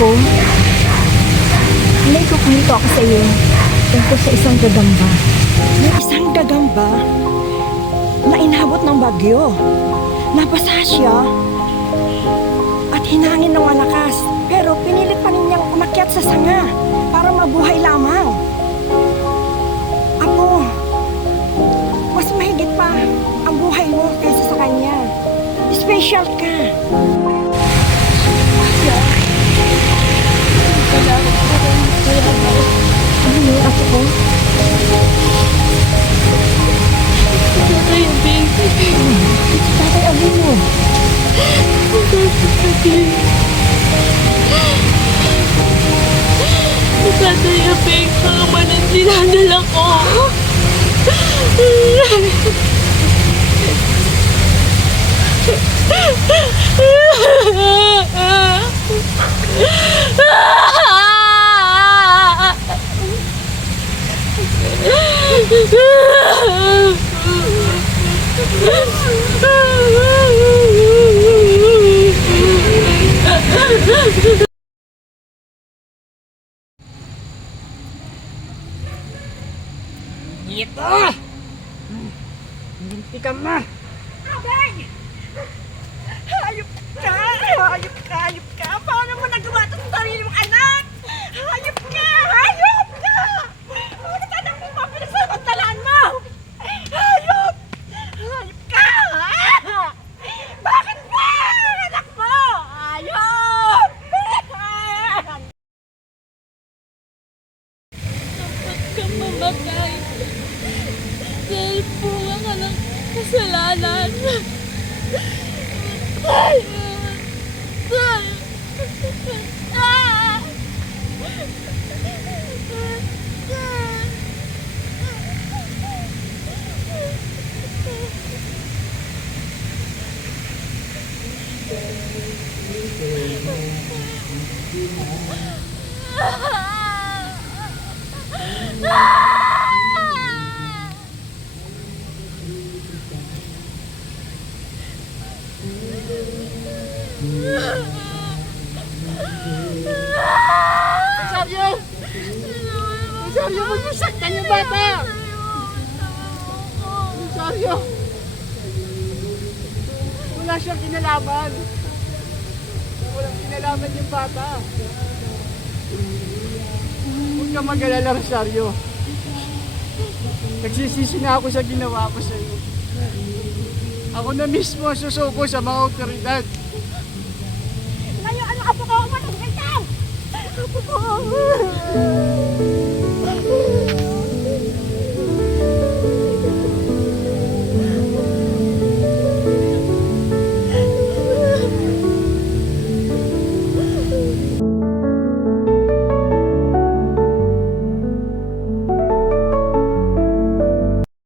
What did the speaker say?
Ako, may kukwento ako sa iyo tungkol sa isang gagamba. May isang gagamba na inabot ng bagyo. Nabasa siya at hinangin ng malakas. Pero pinilit pa rin niyang umakyat sa sanga para mabuhay lamang. Apo, mas mahigit pa ang buhay mo kaysa sa kanya. Special ka. Ano Ito! Hindi ka na! Abay! Hayop ka! Hayop ka! Hayop ka! Paano mo nagawa ito sa sarili mong anak? Hayop ka! Hayop ka! Ano ka nang mo pinagsamantalaan mo? Hayop! Hayop ka! Bakit ba? Anak mo! Hayop! Dapat ka mamatay. Dahil bunga ka ng kasalanan. Ah! Ano Sorry mo, nasaktan yung bata. Sorry. Wala siyang kinalaman. Walang kinalaman yung bata. Huwag ka mag-alala, Rosario. Nagsisisi na ako sa ginawa ko sa iyo. Ako na mismo ang susuko sa mga otoridad. Ngayon, ano ka po ka? Umanong ka! Ako po! Ano